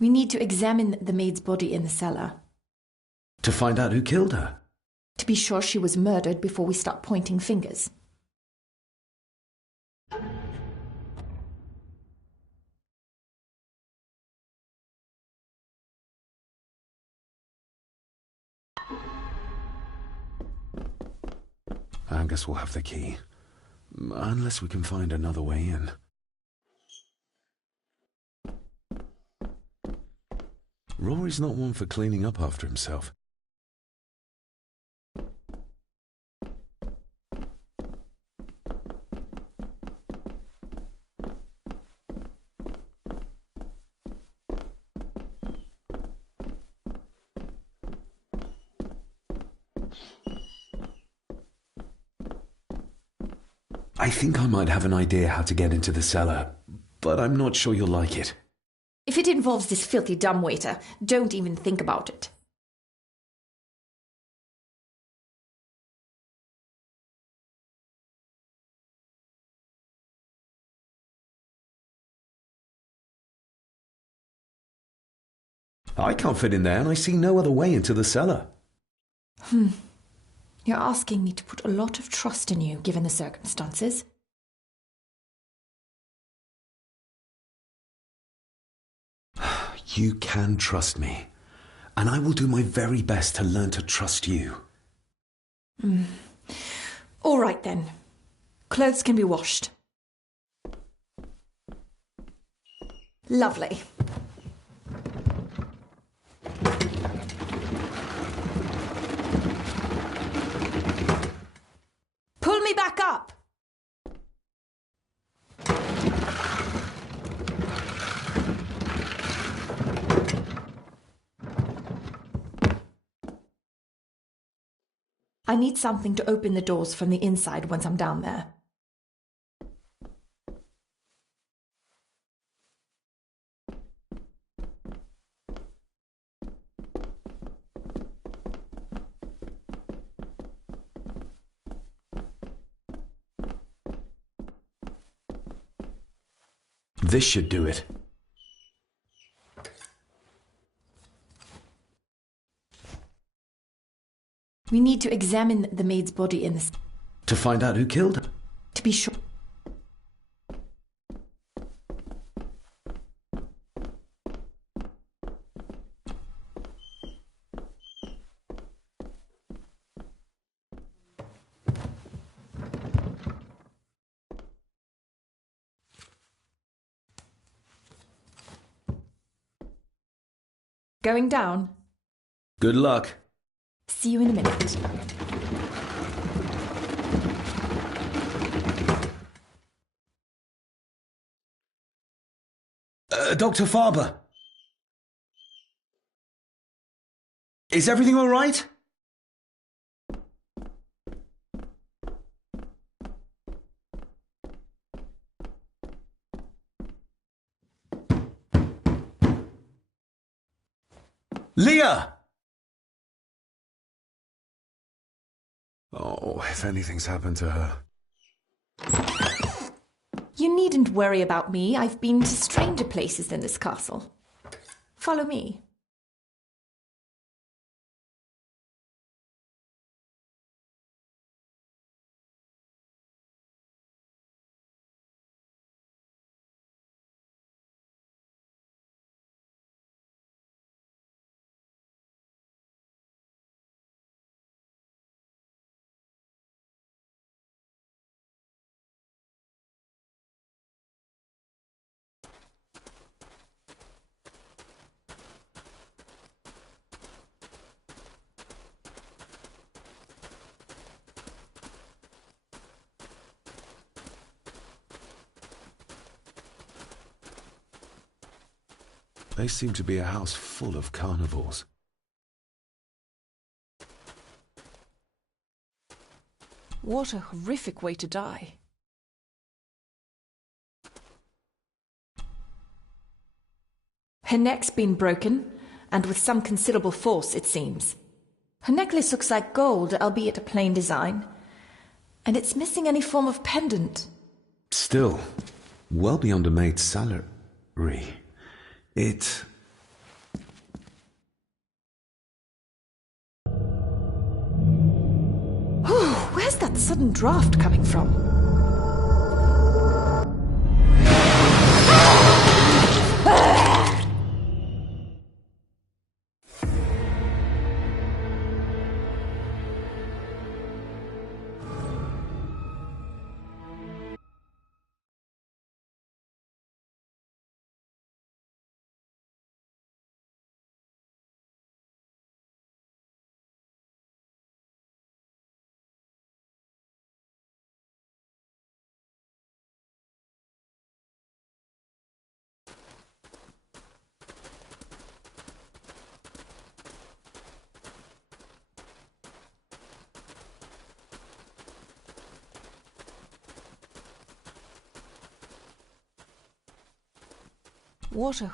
We need to examine the maid's body in the cellar. To find out who killed her? To be sure she was murdered before we start pointing fingers. Angus will have the key. Unless we can find another way in. Rory's not one for cleaning up after himself. I think I might have an idea how to get into the cellar, but I'm not sure you'll like it. If it involves this filthy dumbwaiter, don't even think about it. I can't fit in there, and I see no other way into the cellar. You're asking me to put a lot of trust in you, given the circumstances. You can trust me, and I will do my very best to learn to trust you. All right, then. Clothes can be washed. Lovely. Pull me back up! I need something to open the doors from the inside once I'm down there. This should do it. We need to examine the maid's body in the... To find out who killed her? To be sure... Going down? Good luck. See you in a minute. Dr. Farber. Is everything all right? Leah! Oh, if anything's happened to her. You needn't worry about me. I've been to stranger places than this castle. Follow me. They seem to be a house full of carnivores. What a horrific way to die. Her neck's been broken, and with some considerable force, it seems. Her necklace looks like gold, albeit a plain design, and it's missing any form of pendant. Still, well beyond a maid's salary. It Where's that sudden draft coming from? Water.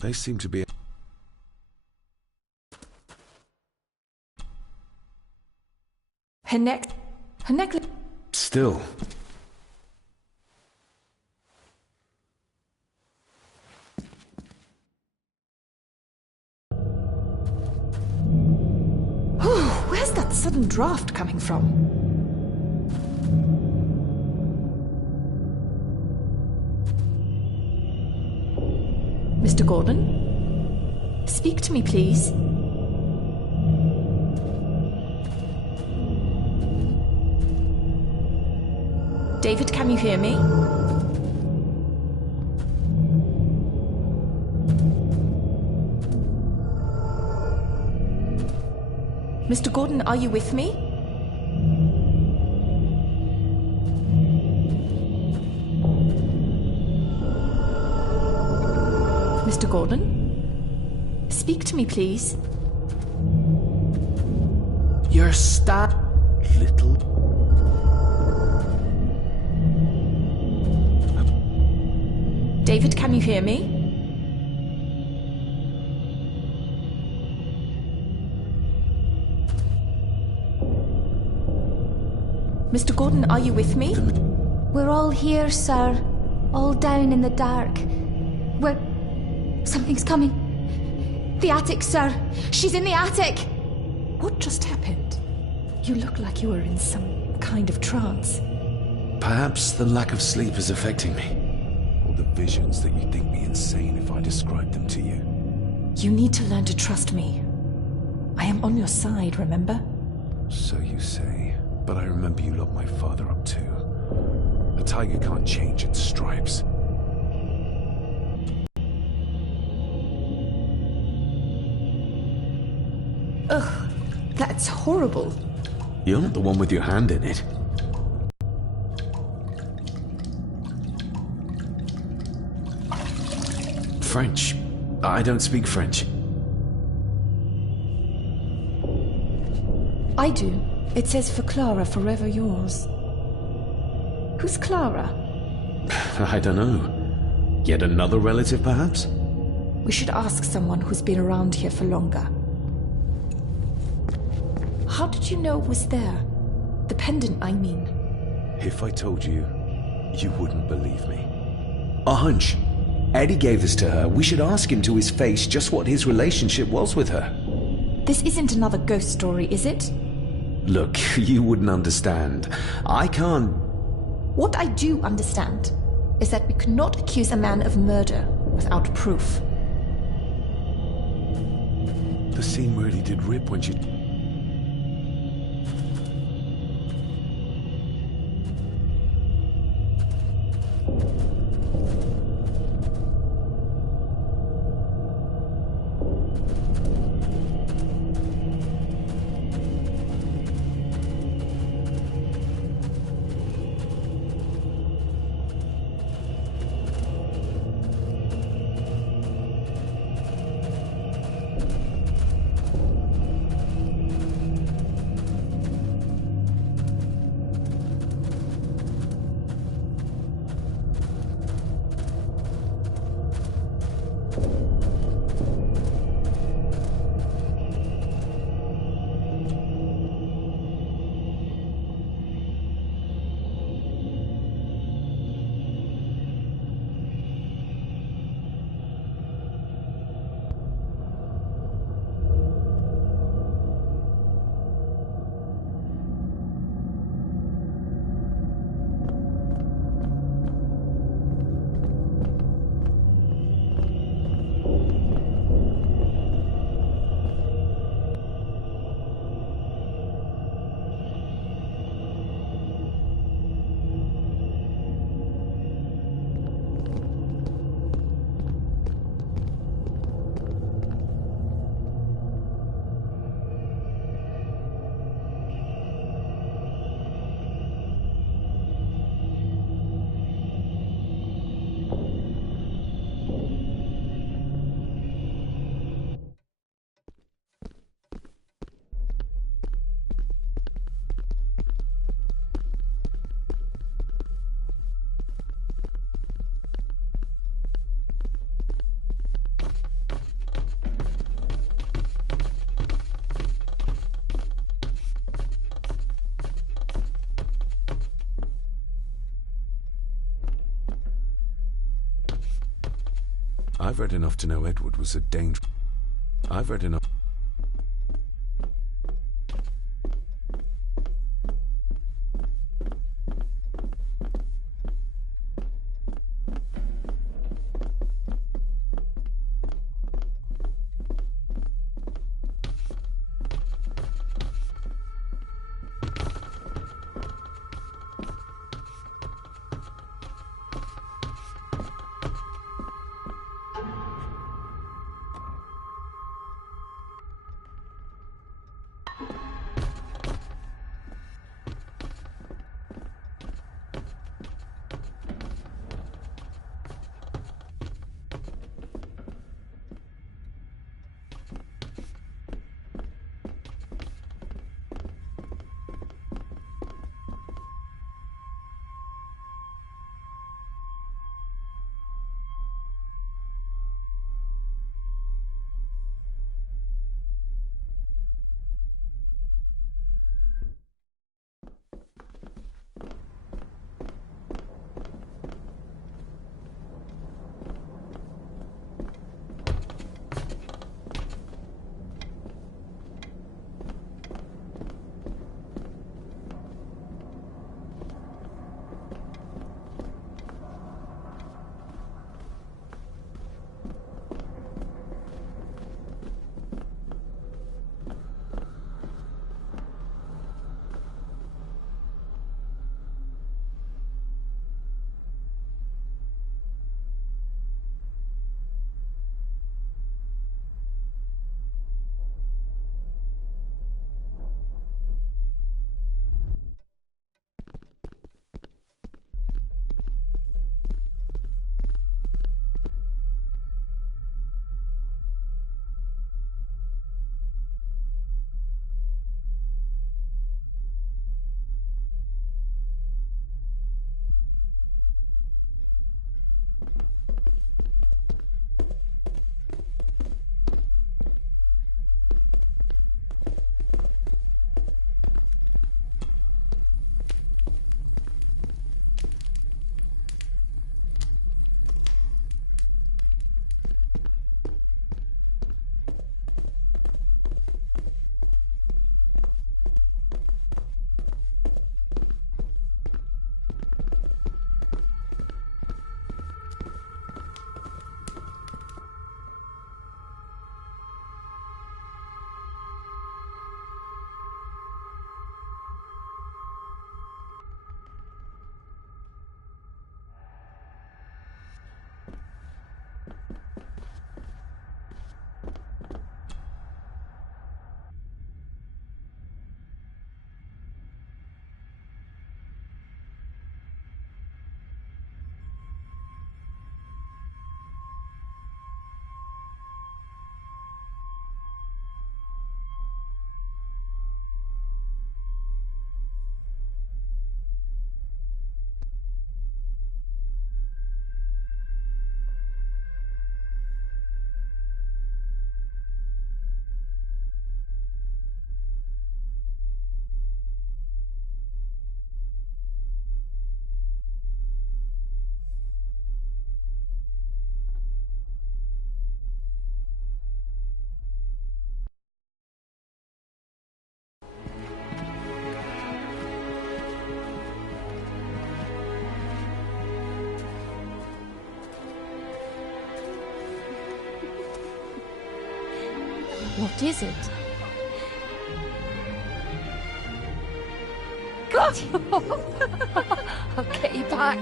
They seem to be... Her neck... Still. Where's that sudden draft coming from? Mr. Gordon? Speak to me, please. David, can you hear me? Mr. Gordon, are you with me? Mr. Gordon? Speak to me, please. You're little... David, can you hear me? Mr. Gordon, are you with me? We're all here, sir. All down in the dark. Something's coming. The attic, sir. She's in the attic. What just happened? You look like you were in some kind of trance. Perhaps the lack of sleep is affecting me. Or the visions that you'd think me insane if I described them to you. You need to learn to trust me. I am on your side, remember? So you say. But I remember you locked my father up too. A tiger can't change its stripes. Ugh, that's horrible. You're not the one with your hand in it. French. I don't speak French. I do. It says for Clara, forever yours. Who's Clara? I don't know. Yet another relative, perhaps? We should ask someone who's been around here for longer. How did you know it was there? The pendant, I mean. If I told you, you wouldn't believe me. A hunch. Eddie gave this to her. We should ask him to his face just what his relationship was with her. This isn't another ghost story, is it? Look, you wouldn't understand. I can't... What I do understand is that we cannot accuse a man of murder without proof. The scene really did rip when she... I've read enough to know Edward was a danger. I've read enough. What is it? I'll get you back.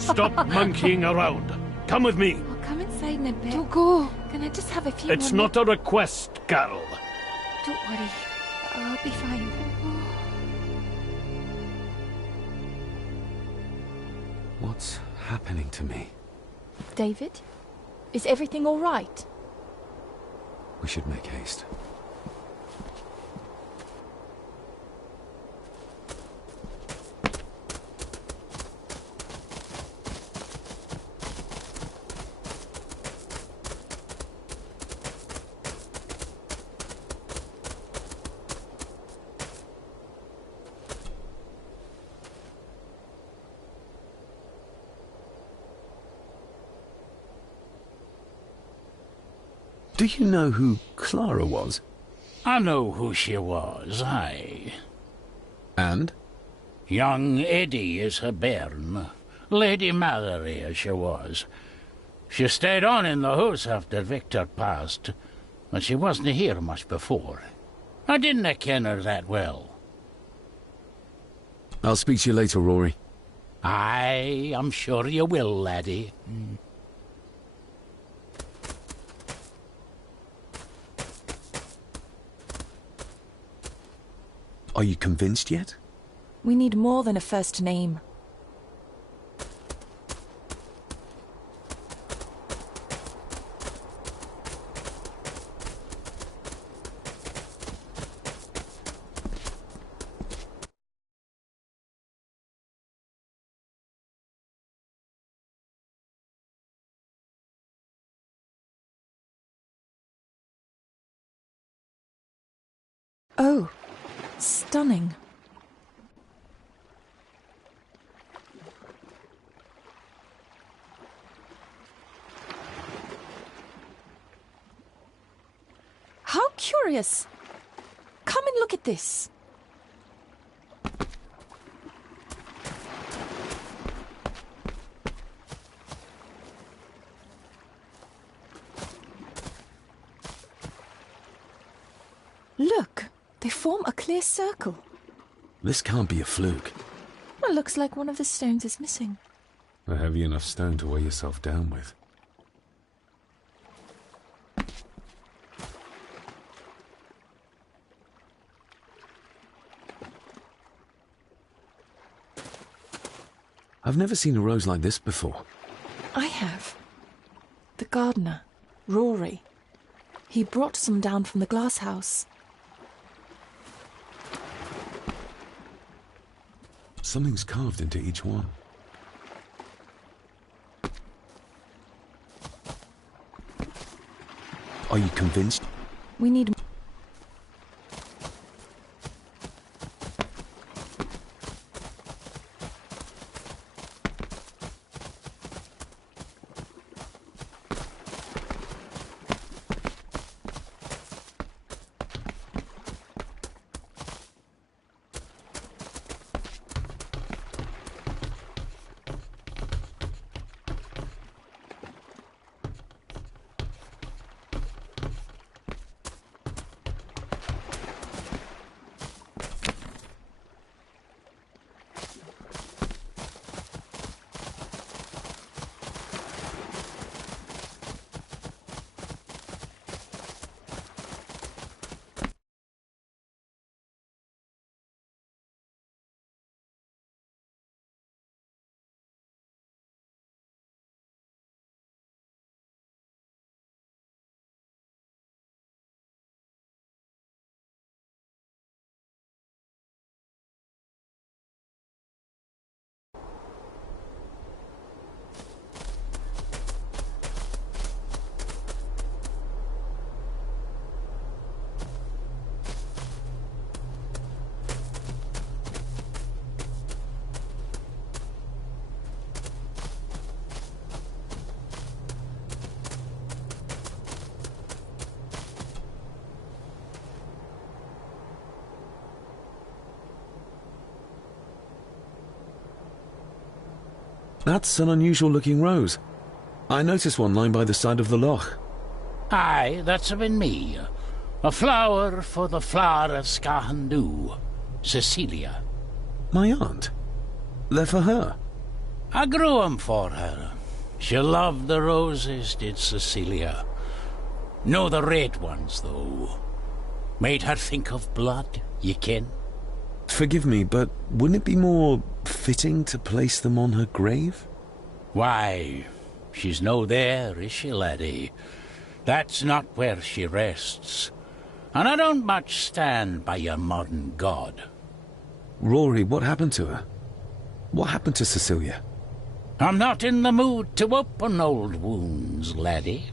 Stop monkeying around. Come with me. I'll come inside in a bit. Don't go. Can I just have a few It's more not a request, Carol. Don't worry. I'll be fine. What's happening to me? David? Is everything all right? We should make haste. Do you know who Clara was? I know who she was, aye. And? Young Eddie is her bairn. Lady Mallory, she was. She stayed on in the house after Victor passed, but she wasn't here much before. I didn't ken her that well. I'll speak to you later, Rory. Aye, I'm sure you will, laddie. Are you convinced yet? We need more than a first name. Oh, stunning. How curious. Come and look at this. Look, they form a clear circle. This can't be a fluke. It looks like one of the stones is missing. A heavy enough stone to weigh yourself down with. I've never seen a rose like this before. I have. The gardener, Rory. He brought some down from the glass house. Something's carved into each one. Are you convinced? We need... That's an unusual looking rose. I noticed one lying by the side of the loch. Aye, that's been me. A flower for the flower of Skahandu, Cecilia. My aunt? They're for her? I grew 'em for her. She loved the roses, did Cecilia. No the red ones, though. Made her think of blood, ye ken. Forgive me, but wouldn't it be more fitting to place them on her grave? Why, she's no there, is she, laddie? That's not where she rests. And I don't much stand by your modern god. Rory, what happened to her? What happened to Cecilia? I'm not in the mood to open old wounds, laddie.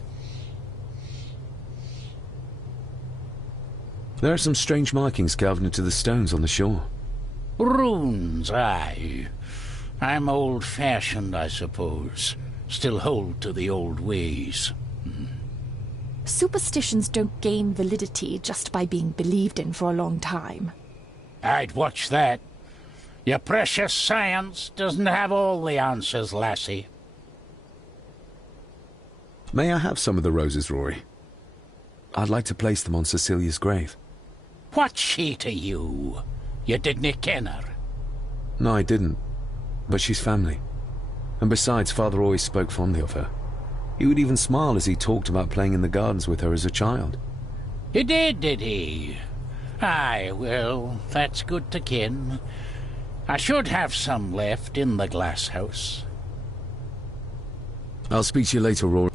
There are some strange markings carved into the stones on the shore. Runes, aye. I'm old-fashioned, I suppose. Still hold to the old ways. Superstitions don't gain validity just by being believed in for a long time. I'd watch that. Your precious science doesn't have all the answers, lassie. May I have some of the roses, Rory? I'd like to place them on Cecilia's grave. What's she to you? You didn't ken her. No, I didn't. But she's family. And besides, Father always spoke fondly of her. He would even smile as he talked about playing in the gardens with her as a child. He did he? Aye, well, that's good to ken. I should have some left in the glass house. I'll speak to you later, Rory.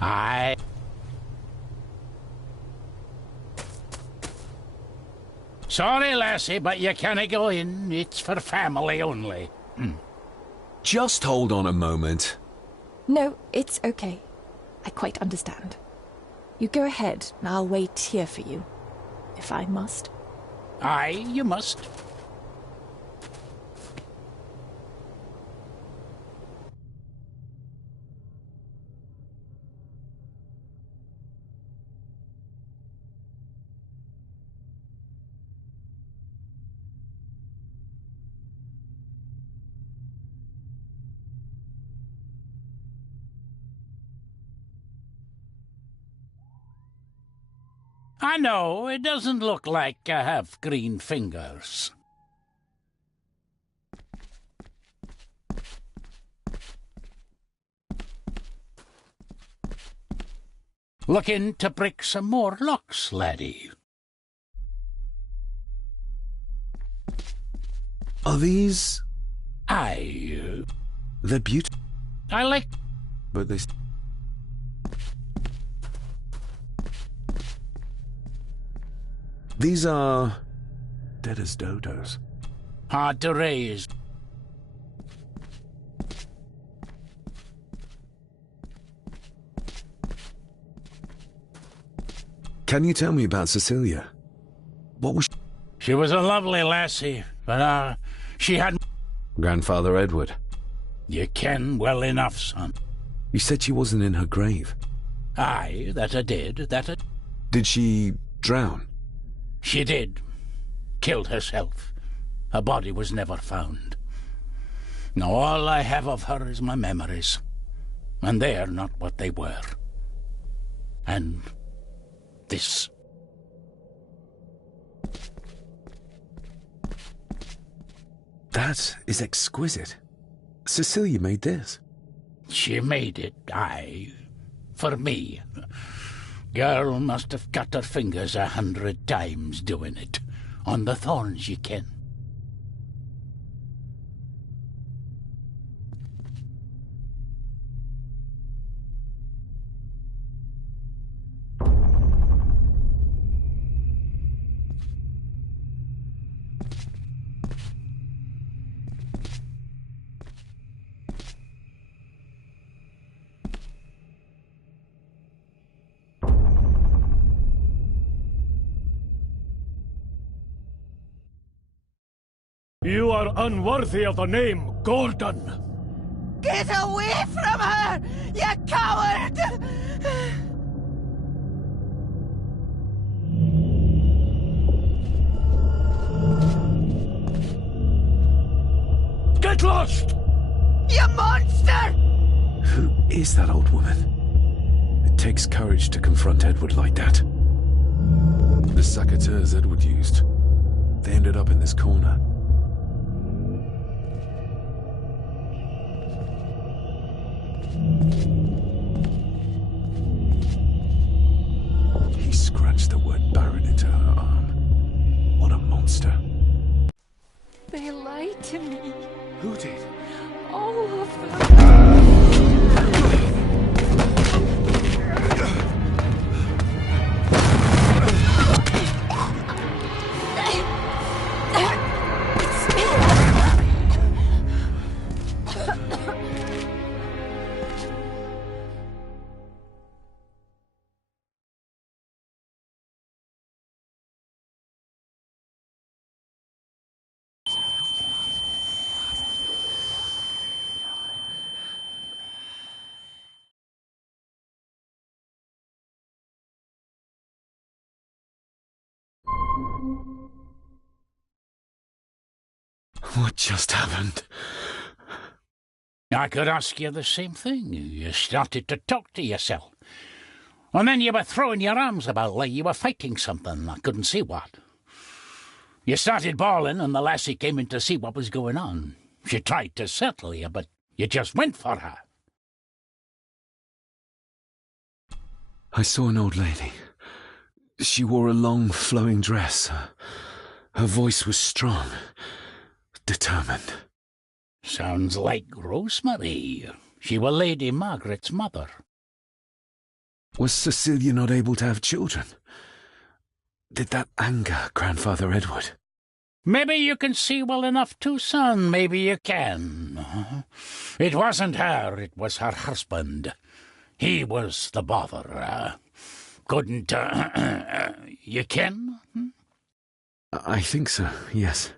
Aye. Sorry, lassie, but you can't go in. It's for family only. Just hold on a moment. No, it's okay. I quite understand. You go ahead, and I'll wait here for you, if I must. Aye, you must. I know, it doesn't look like I have green fingers. Looking to break some more locks, laddie. Are these... Aye. They're beautiful, I like... but they... These are... dead as dodos. hard to raise. Can you tell me about Cecilia? What was She was a lovely lassie, but, she had... Grandfather Edward? You ken well enough, son. You said she wasn't in her grave. Aye, that I did, that I... Did she drown? She did. Killed herself. Her body was never found. Now all I have of her is my memories. And they're not what they were. And... this. That is exquisite. Cecilia made this. She made it, aye. For me. Girl must have cut her fingers 100 times doing it. On the thorns, ye ken. You are unworthy of the name Gordon. Get away from her, you coward! Get lost! You monster! Who is that old woman? It takes courage to confront Edward like that. The saboteur Edward used. They ended up in this corner. He scratched the word Baron into her arm. What a monster. They lied to me. Who did? All of them. What just happened? I could ask you the same thing. You started to talk to yourself. And then you were throwing your arms about like you were fighting something. I couldn't see what. You started bawling and the lassie came in to see what was going on. She tried to settle you, but you just went for her. I saw an old lady. She wore a long, flowing dress. Her voice was strong, determined. Sounds like Rosemary. She was Lady Margaret's mother. Was Cecilia not able to have children? Did that anger Grandfather Edward? Maybe you can see well enough too, son. Maybe you can. It wasn't her, it was her husband. He was the bother. Couldn't, you ken? I think so, yes.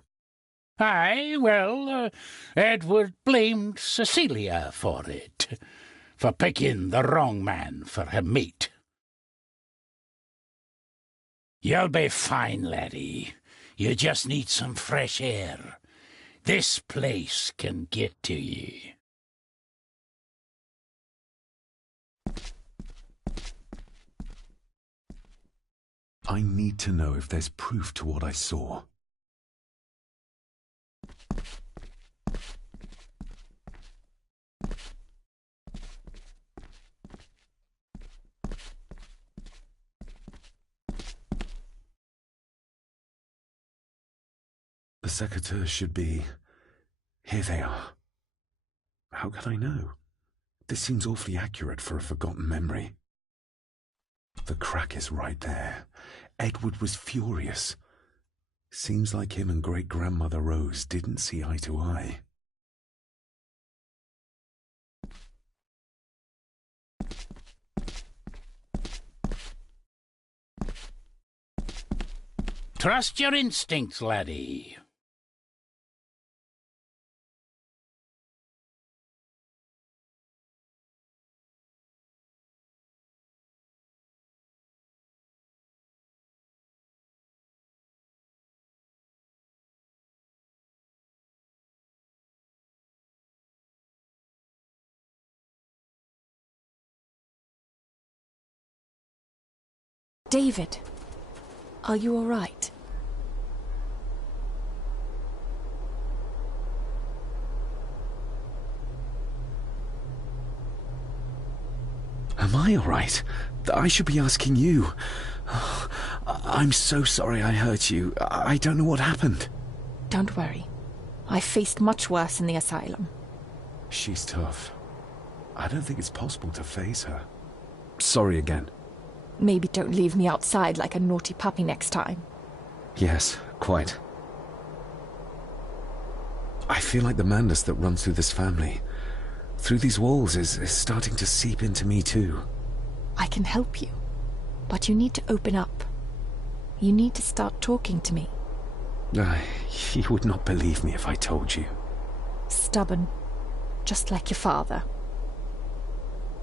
Aye, well, Edward blamed Cecilia for it, for picking the wrong man for her mate. You'll be fine, laddie. You just need some fresh air. This place can get to ye. I need to know if there's proof to what I saw. The secateurs should be... Here they are. How could I know? This seems awfully accurate for a forgotten memory. The crack is right there. Edward was furious. Seems like him and great-grandmother Rose didn't see eye to eye. Trust your instincts, laddie. David, are you all right? Am I all right? I should be asking you. I'm so sorry I hurt you. I don't know what happened. Don't worry. I faced much worse in the asylum. She's tough. I don't think it's possible to face her. Sorry again. Maybe don't leave me outside like a naughty puppy next time. Yes, quite. I feel like the madness that runs through this family, through these walls, is starting to seep into me too. I can help you, but you need to open up. You need to start talking to me. You would not believe me if I told you. Stubborn, just like your father.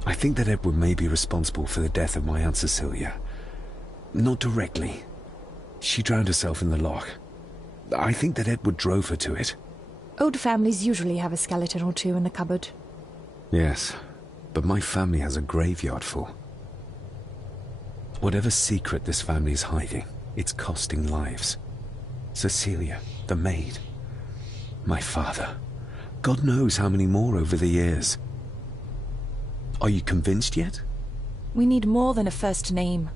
I think that Edward may be responsible for the death of my Aunt Cecilia. Not directly. She drowned herself in the loch. I think that Edward drove her to it. Old families usually have a skeleton or two in the cupboard. Yes, but my family has a graveyard full. Whatever secret this family is hiding, it's costing lives. Cecilia, the maid, my father. God knows how many more over the years. Are you convinced yet? We need more than a first name.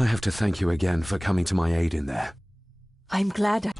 I have to thank you again for coming to my aid in there. I'm glad I...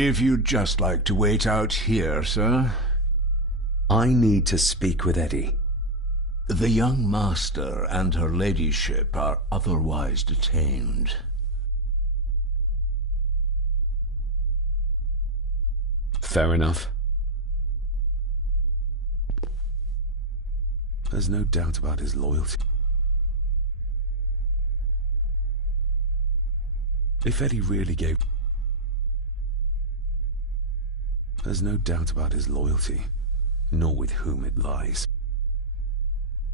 If you'd just like to wait out here, sir. I need to speak with Eddie. The young master and her ladyship are otherwise detained. Fair enough. There's no doubt about his loyalty. If Eddie really gave... There's no doubt about his loyalty, nor with whom it lies.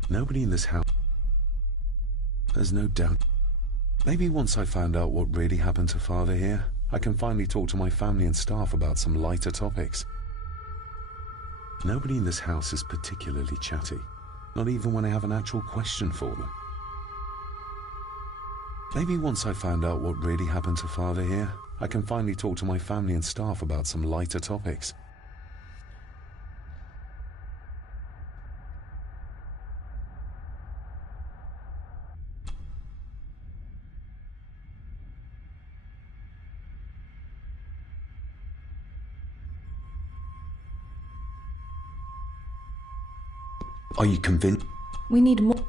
Nobody in this house... There's no doubt... Maybe once I found out what really happened to Father here, I can finally talk to my family and staff about some lighter topics. Nobody in this house is particularly chatty, not even when I have an actual question for them. Maybe once I found out what really happened to Father here, I can finally talk to my family and staff about some lighter topics. Are you convinced? We need more...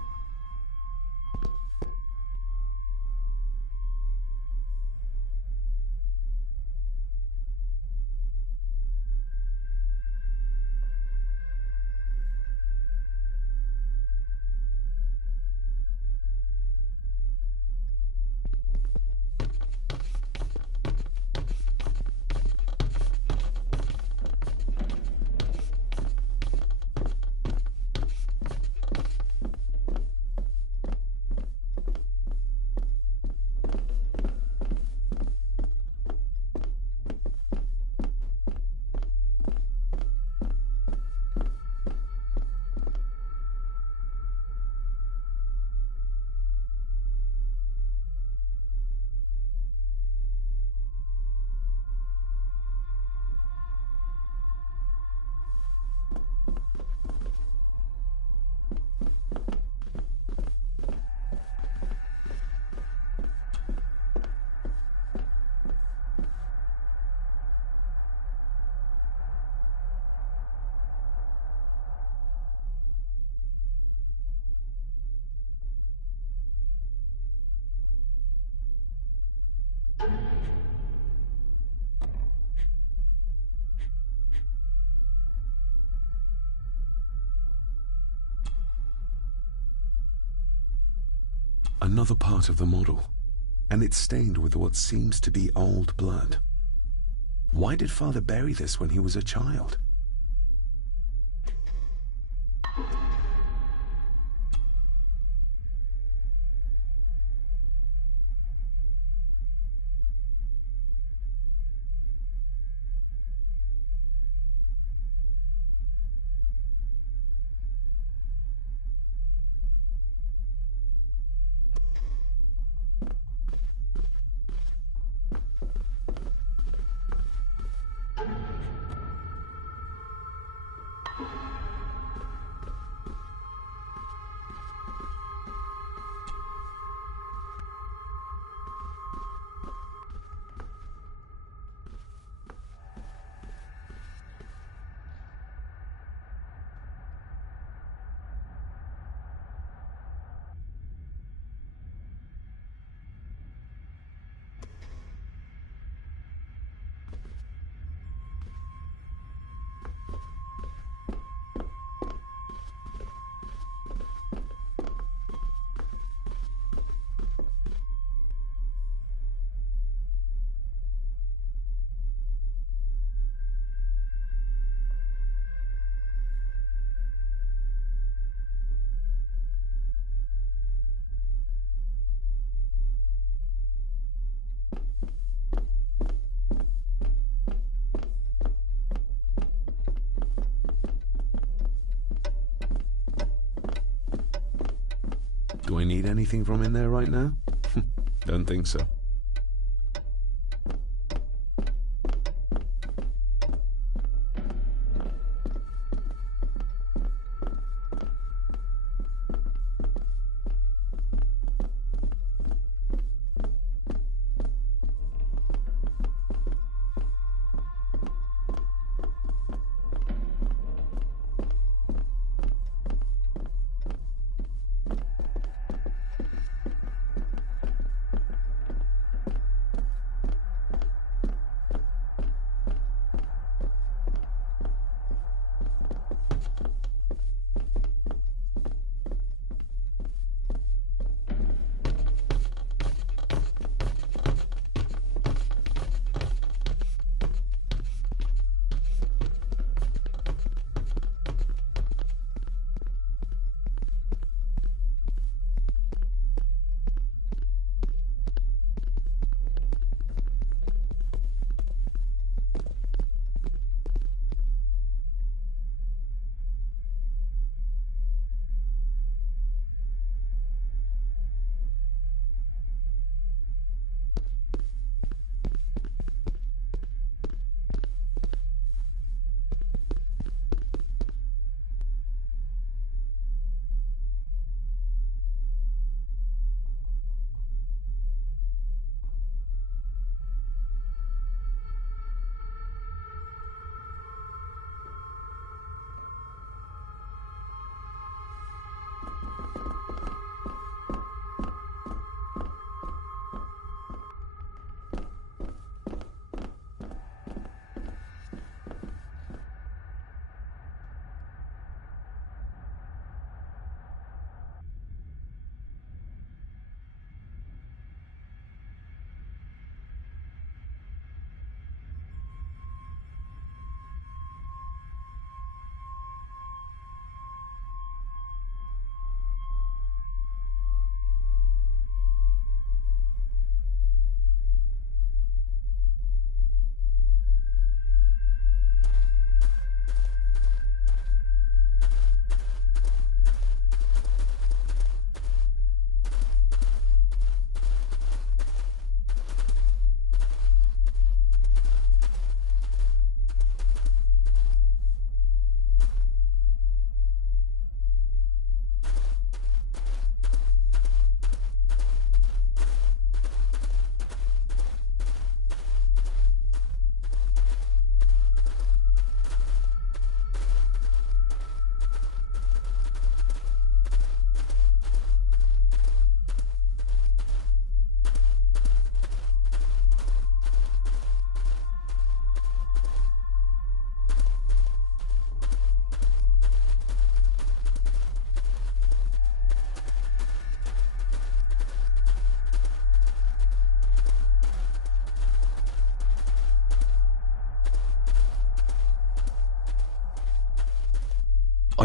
Another part of the model, and it's stained with what seems to be old blood. Why did Father bury this when he was a child? Do I need anything from in there right now? Don't think so.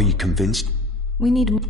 Are you convinced? We need...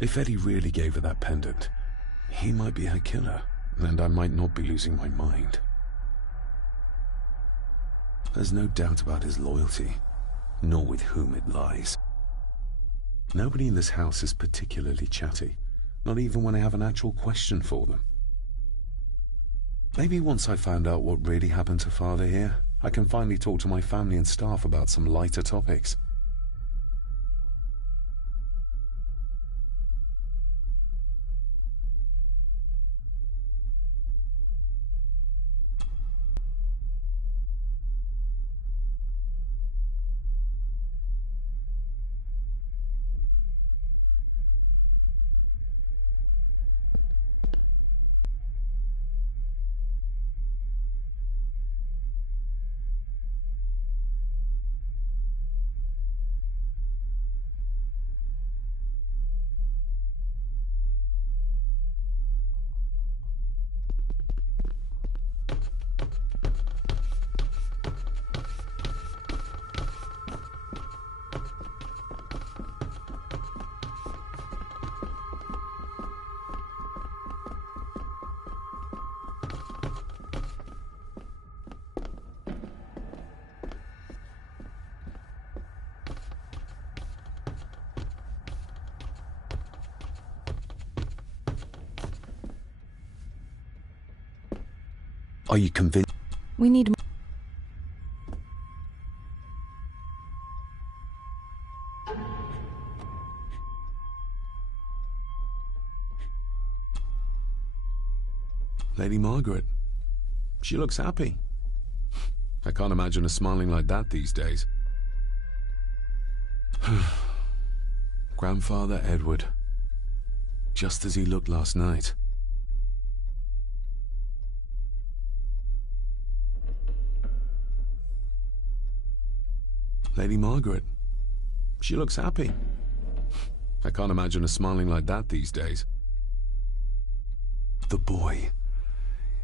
If Eddie really gave her that pendant, he might be her killer, and I might not be losing my mind. There's no doubt about his loyalty, nor with whom it lies. Nobody in this house is particularly chatty, not even when I have an actual question for them. Maybe once I find out what really happened to Father here, I can finally talk to my family and staff about some lighter topics. Are you convinced? We need... Lady Margaret. She looks happy. I can't imagine her smiling like that these days. Grandfather Edward. Just as he looked last night. Lady Margaret. She looks happy. I can't imagine her smiling like that these days. The boy.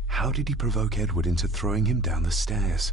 How did he provoke Edward into throwing him down the stairs?